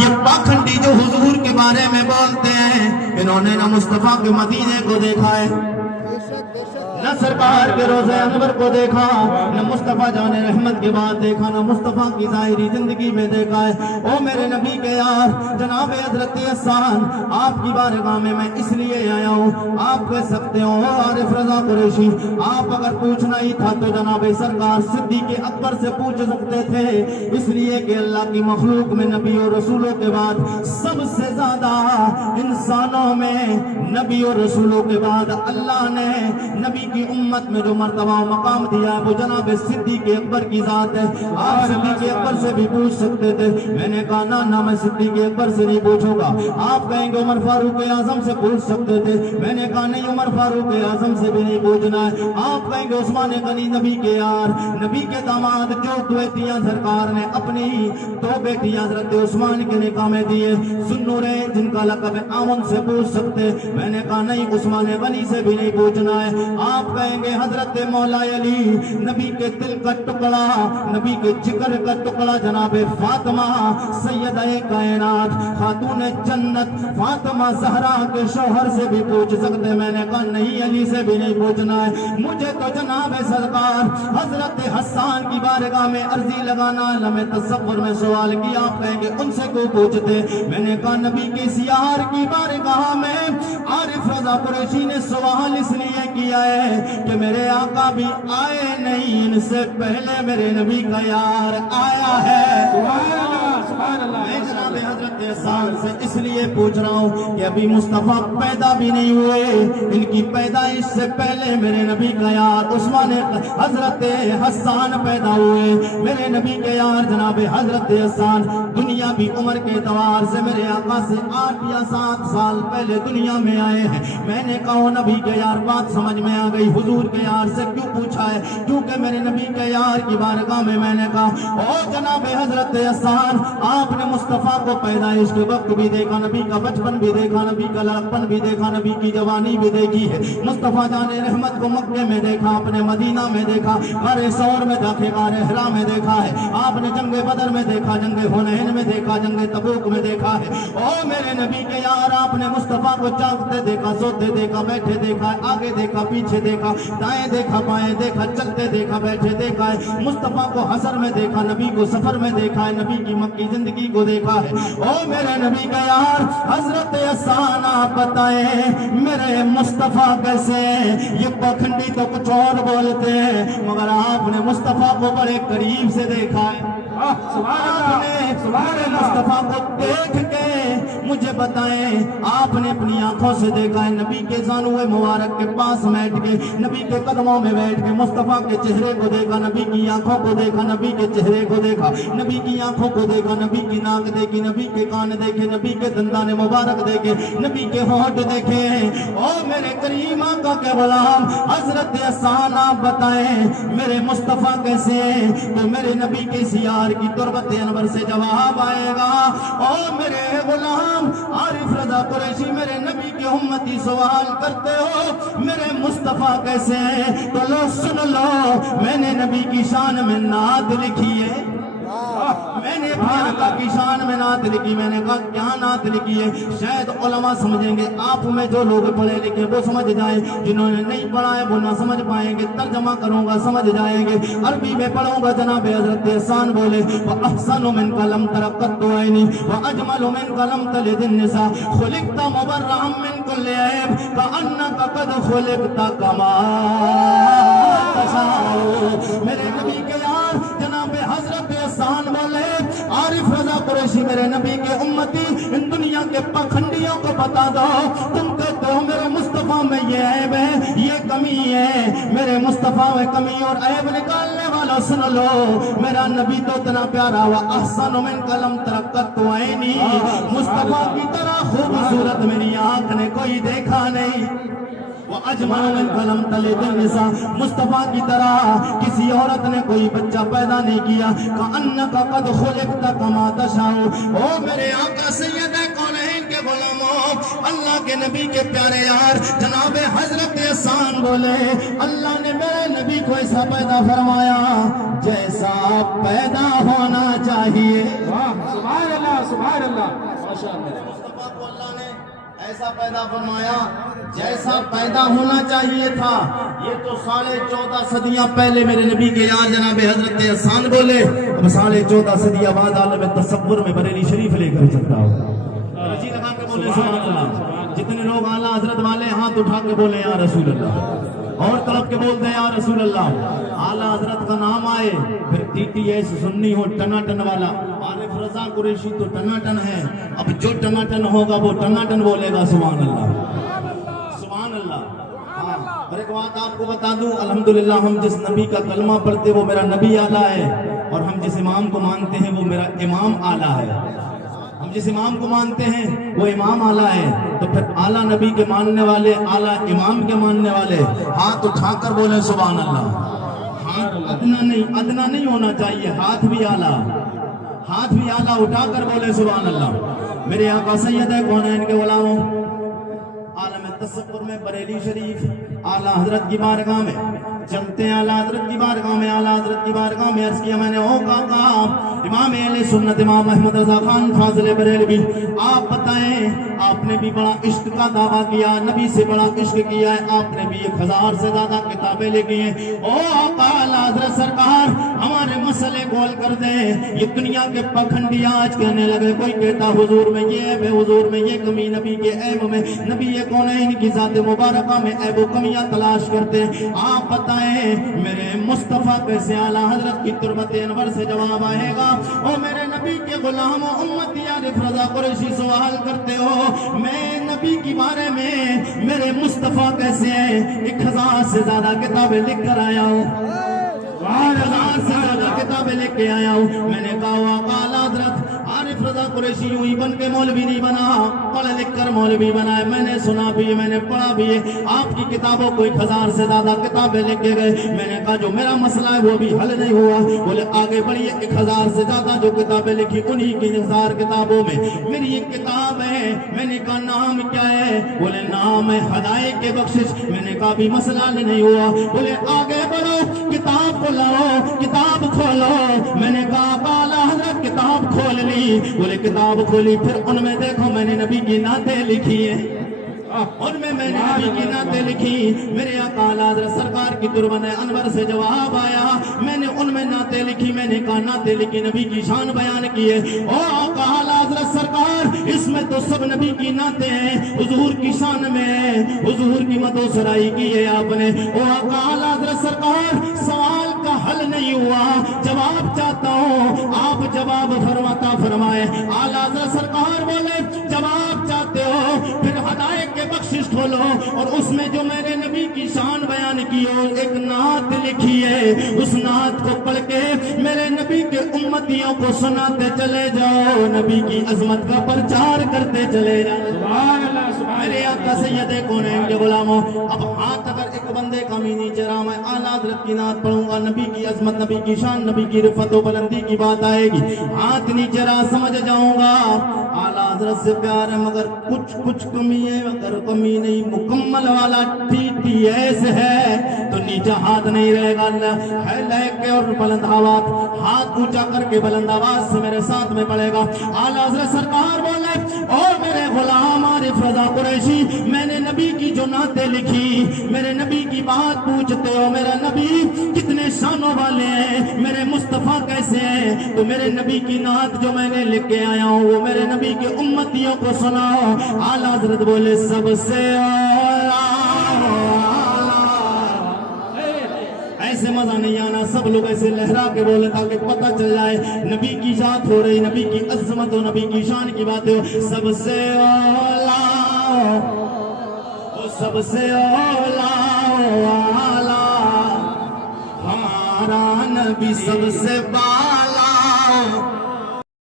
یہ پاکھنڈی جو حضور کے بارے میں بولتے ہیں، انہوں نے نہ مصطفیٰ کے مدینے کو دیکھا ہے، نہ سرکار کے روضہ انور کو دیکھا، نہ مصطفیٰ جان رحمت کے بعد دیکھا، نہ مصطفیٰ کی ظاہری زندگی میں دیکھا ہے۔ او میرے نبی کے یار جناب حضرت حسان، آپ کی بارگاہ میں اس لیے آیا ہوں۔ آپ کہہ سکتے ہو عارف رضا قریشی، آپ اگر پوچھنا ہی تھا تو جناب سرکار صدیق اکبر سے پوچھ سکتے تھے، اس لیے کہ اللہ کی مخلوق میں نبی اور رسولوں کے بعد سب سے زیادہ انسانوں میں نبی اور رسولوں کے بعد اللہ نے نبی کی امت میں جو مرتبہ و مقام دیا ہے وہ جناب صدیق اکبر کی ذات ہے۔ آپ صدیق اکبر سے بھی پوچھ سکتے تھے، میں نے کہا نہ میں صدیق اکبر سے نہیں پوچھوں گا۔ آپ کہیں گے عمر فاروق اعظم سے پوچھ سکتے تھے، میں نے کہا نہیں عمر فاروق اعظم سے بھی نہیں پوچھنا ہے۔ آپ کہیں گے عثمان غنی نبی کے یار، نبی کے داماد، جو بیٹیاں سرکار نے اپنی دو بیٹیاں حضرت عثمان کے نکاح میں دیے، ذوالنورین جن کا لقب آمن سے پوچھ سکتے، میں نے کہا نہیں عثمان غنی سے بھی نہیں پوچھنا ہے۔ آپ کہیں گے حضرت مولا علی، نبی کے دل کا ٹکڑا، نبی کے جگر کا ٹکڑا جناب فاطمہ سیدہ کائنات خاتون جنت فاطمہ زہرا کے شوہر سے بھی پوچھ سکتے، میں نے کہا نہیں علی سے بھی نہیں پوچھنا ہے۔ مجھے تو جناب سرکار حضرت حسان کی بارگاہ میں عرضی لگانا لمحہ تصور میں سوال کیا، آپ کہیں گے ان سے کیوں پوچھتے، میں نے کہا نبی کے سیار کی بارگاہ میں عارف رضا قریشی نے سوال اس لیے کیا ہے کہ میرے آقا بھی آئے نہیں، ان سے پہلے میرے نبی کا یار آیا ہے۔ میں جناب حضرت حسان سے اس لیے پوچھ رہا ہوں کہ ابھی مصطفیٰ پیدا بھی نہیں ہوئے، ان کی پیدائش سے پہلے میرے نبی کا یار عثمان حضرت حسان پیدا ہوئے۔ میرے نبی کے یار جناب حضرت حسان دنیا بھی عمر کے اعتبار سے میرے آقا سے 8 یا 7 سال پہلے دنیا میں آئے ہیں۔ میں نے کہا نبی کے یار بات سمجھ میں آ گئی، حضور کے یار سے کیوں پوچھا ہے؟ کیونکہ میرے نبی کے یار کی بارگاہ میں نے کہا او جناب حضرت حسان، آپ نے مصطفیٰ کو پیدائش کے وقت بھی دیکھا، نبی کا بچپن بھی دیکھا، نبی کا لڑکپن بھی دیکھا، نبی کی جوانی بھی دیکھی ہے۔ مصطفیٰ جان رحمت کو مکے میں دیکھا، اپنے مدینہ میں دیکھا، غار ثور میں دیکھا، غار حرا میں دیکھا ہے، آپ نے جنگ بدر میں دیکھا، جنگ حنین میں دیکھا، جنگ تبوک میں دیکھا ہے۔ او میرے نبی کے یار آپ نے مصطفیٰ کو جاگتے دیکھا، سوتے دیکھا، بیٹھے دیکھا، آگے دیکھا، پیچھے دیکھا، دائیں دیکھا، بائیں دیکھا، چلتے دیکھا، بیٹھے دیکھا ہے۔ مصطفیٰ کو حضر میں دیکھا، نبی کو سفر میں دیکھا ہے، نبی کی مکی زندگی کو دیکھا ہے۔ او میرے نبی کا یار حضرت حسان آپ بتائیں میرے مصطفیٰ کیسے ہیں؟ یہ پاکھنڈی تو کچھ اور بولتے ہیں مگر آپ نے مصطفیٰ کو بڑے قریب سے دیکھا ہے۔ میرے مصطفیٰ کو دیکھ کے مجھے بتائیں آپ نے اپنی آنکھوں سے دیکھا ہے، نبی کے زانوئے مبارک کے پاس بیٹھ کے، نبی کے قدموں میں بیٹھ کے مصطفیٰ کے چہرے کو دیکھا، نبی کی آنکھوں کو دیکھا، نبی کے چہرے کو دیکھا، نبی کی آنکھوں کو دیکھا، نبی کی ناک دیکھی، نبی کے کان دیکھے، نبی کے دندان مبارک دیکھے، نبی کے ہونٹ دیکھے۔ او میرے کریم آقا کے غلام حضرت حسان آپ بتائیں میرے مصطفیٰ کیسے ہیں؟ تو میرے نبی کے سیار کی تربت انور سے جواب آئے گا۔ او میرے غلام عارف رضا قریشی میرے نبی کے امتی سوال کرتے ہو میرے مصطفیٰ کیسے ہیں؟ تو لو سن لو، میں نے نبی کی شان میں نعت لکھی ہے، میں نے اپنے آقا کی شان میں نعت لکھی۔ میں نے کہا کیا نعت لکھی ہے؟ شاید علماء سمجھیں گے، آپ میں جو لوگ پڑھے لکھے وہ سمجھ جائیں، جنہوں نے نہیں پڑھا ہے وہ نہ سمجھ پائیں گے۔ ترجمہ کروں گا سمجھ جائیں گے، عربی میں پڑھوں گا۔ جناب حضرت حسان بولے وَأَحْسَنُ مِنْكَ لَمْ تَرَ قَطُّ عَيْنِي وَأَجْمَلُ مِنْكَ لَمْ تَلِدِ النِّسَاءُ خُلِقْتَ مُبَرَّأً مِنْ كُلِّ عَيْبٍ كَأَنَّكَ قَدْ خُلِقْتَ كَمَا تَشَاءُ۔ میرے نبی کے یار جناب حضرت حسان بولے عارف رضا قریشی میرے نبی کے امتی ان دنیا کے پاکھنڈیوں کو بتا دو، تم کہتے ہو میرے مصطفیٰ میں یہ عیب ہے، یہ کمی ہے، میرے مصطفیٰ میں کمی اور عیب نکالنے والا سن لو، میرا نبی تو اتنا پیارا ہوا احسن منک لم تر قط عینی، مصطفیٰ کی طرح خوبصورت میری آنکھ نے کوئی دیکھا نہیں۔ وَأَجْمَلُ مِنْكَ لَمْ تَلِدِ النِّسَاءُ، مصطفیٰ کی طرح کسی عورت نے کوئی بچہ پیدا نہیں کیا۔ كَأَنَّكَ قَدْ خُلِقْتَ كَمَا تَشَاءُ۔ او میرے آقا سید کونین کے غلاموں، اللہ کے نبی کے پیارے یار جناب حضرت حسان بولے اللہ نے میرے نبی کو ایسا پیدا فرمایا جیسا پیدا ہونا چاہیے۔ اللہ ماشاء اللہ. مصطفیٰ کو اللہ نے ایسا پیدا فرمایا جیسا پیدا ہونا چاہیے تھا. یہ تو 14.5 صدیاں پہلے میرے نبی کے یار جناب حضرت احسان بولے. اب 14.5 صدیاں بعد عالم تصور میں بریلی شریف لے کر چلتا ہو. جی لگا کے بولے سبحان اللہ. جتنے لوگ اعلیٰ حضرت والے ہاتھ اٹھا کے بولے یا رسول اللہ, اور طرف کے بولتے ہیں یا رسول اللہ. اعلیٰ حضرت کا نام آئے پھر ٹی ٹی ایس سنی ہو ٹناٹن والا, عارف رضا قریشی تو ٹناٹن ہے. اب جو ٹناٹن ہوگا وہ ٹناٹن بولے گا. سبحان اللہ سبحان اللہ. اور ایک بات آپ کو بتا دوں, الحمدللہ ہم جس نبی کا کلمہ پڑھتے وہ میرا نبی اعلیٰ ہے, اور ہم جس امام کو مانتے ہیں وہ میرا امام اعلیٰ ہے. ہم جس امام کو مانتے ہیں وہ امام اعلیٰ ہے. تو پھر اعلیٰ نبی کے ماننے والے, اعلیٰ امام کے ماننے والے ہاتھ اٹھا کر بولے سبحان اللہ. ہاتھ ادنا نہیں ہونا چاہیے, ہاتھ بھی اعلیٰ اٹھا کر بولے سبحان اللہ. میرے آقا سید کونین کے غلاموں, عالم تصور میں بریلی شریف اعلیٰ حضرت کی بارگاہ میں چلتے ہیں. اعلیٰ حضرت کی بارگاہ میں, اعلیٰ حضرت کی بارگاہ میں عرض کیا میں نے, او کاقا امام اہل سنت امام احمد رضا خان فاضل بریلوی, آپ بتائیں آپ نے بھی بڑا عشق کا دعویٰ کیا, نبی سے بڑا عشق کیا ہے, آپ نے بھی 1000 سے زیادہ کتابیں لکھی ہیں. او آقا اعلیٰ حضرت سرکار ہمارے مسئلے کو حل کر دیں. یہ دنیا کے پکھنڈی آج کہنے لگے, کوئی کہتا حضور میں یہ عیب ہے, حضور میں یہ کمی, نبی کے عیب میں, نبی یہ کونین کی ذات مبارکہ میں عیب و کمیاں تلاش کرتے. آپ بتائیں میرے مصطفیٰ کیسے اعلیٰ حضرت کی تربت انور سے جواب آئے گا؟ او میرے نبی کے غلام و امتی عارف رضا قریشی سوال کرتے ہو, میں نبی کی بارے میں میرے مصطفیٰ کیسے ہیں؟ 1000 سے زیادہ کتابیں لکھ کر آیا ہوں, 1000 سے زیادہ کتابیں لکھ کے آیا ہوں. میں نے کہا اعلیٰ حضرت عارف رضا قریشی یوں ہی بن کے مولوی نہیں بنا, پڑھ لکھ کر مولوی بنا ہے. میں نے سنا بھی ہے, میں نے پڑھا بھی ہے. آپ کی کتابوں کو 1000 سے زیادہ کتابیں لکھ کے گئے. میں نے کہا جو میرا مسئلہ ہے وہ بھی حل نہیں ہوا. بولے آگے بڑھیے, 1000 سے زیادہ جو کتابیں لکھی انہی کی 1000 کتابوں میں میری ایک کتاب ہے. میں نے کہا نام کیا ہے؟ بولے نام ہے ہدایت کے بخشش. میں نے کہا بھی مسئلہ حل نہیں ہوا. بولے آگے بڑھو, کتاب کو لاؤ, کتاب کھولو. میں نے کہا اعلیٰ حضرت کتاب کھول لی. بولے کتاب کھولی, پھر ان میں دیکھو میں نے نبی کی نعتیں لکھی ہیں, ان میں نے نبی کی نعتیں لکھی. میرے آقا اعلیٰ حضرت سرکار کی تربت انور سے جواب آیا, میں نے ان میں نعتیں لکھی. میں نے کہا نعتیں لکھی, نبی کی شان بیان کی ہے. او آقا اعلیٰ حضرت سرکار اس میں تو سب نبی کی نعتیں ہیں, حضور کی شان میں حضور کی مدح و سرائی کی ہے آپ نے. او آقا اعلیٰ حضرت سرکار سوال کا حل نہیں ہوا, جواب چاہتا ہوں, آپ جواب فرمائے. اعلیٰ حضرت سرکار بولے جواب چاہتے ہو, پھر ہدایت کے بخشش کھولو, اور اس میں جو میرے نبی کی شان بیان کی ہو ایک نعت لکھی ہے, اس نعت کو پڑھ کے میرے نبی کے امتیوں کو سناتے چلے جاؤ, نبی کی عظمت کا پرچار کرتے چلے جاؤ. سبحان اللہ سبحان میرے آقا سید کونین کے غلاموں, اب ہاتھ اگر ایک بندے کا نیچے رہا, میں اعلیٰ حضرت کی نعت پڑھوں گا, نبی کی عظمت, نبی کی شان, نبی کی رفعت و بلندی کی بات آئے گی. ہاتھ نیچے رہا سمجھ جاؤں گا اعلیٰ حضرت سے پیار ہے, مگر کچھ کمی ہے, اگر کمی نہیں مکمل والا ٹی ٹی ایس ہے تو نیچے ہاتھ نہیں رہے گا. ہے لے کے اور بلند آواز, ہاتھ اونچا کر کے بلند آواز سے میرے ساتھ میں پڑے گا. اعلیٰ حضرت سرکار بولے, اور میرے غلام عارف رضا قریشی, میں نے نبی کی جو نعتیں لکھی, میرے نبی کی بات پوچھتے ہو, میرا نبی کتنے شانوں والے ہیں, میرے مصطفیٰ کیسے ہیں, تو میرے نبی کی نعت جو میں نے لکھ کے آیا ہوں وہ میرے نبی کے امتیوں کو سناؤ. اعلیٰ حضرت بولے سب سے ایسے مزہ نہیں آنا, سب لوگ ایسے لہرا کے بولے تاکہ پتہ چل جائے نبی کی ذات ہو رہی, نبی کی عظمت و نبی کی شان کی باتیں ہو. سب سے اولا, سب سے اولا ہمارا نبی, سب سے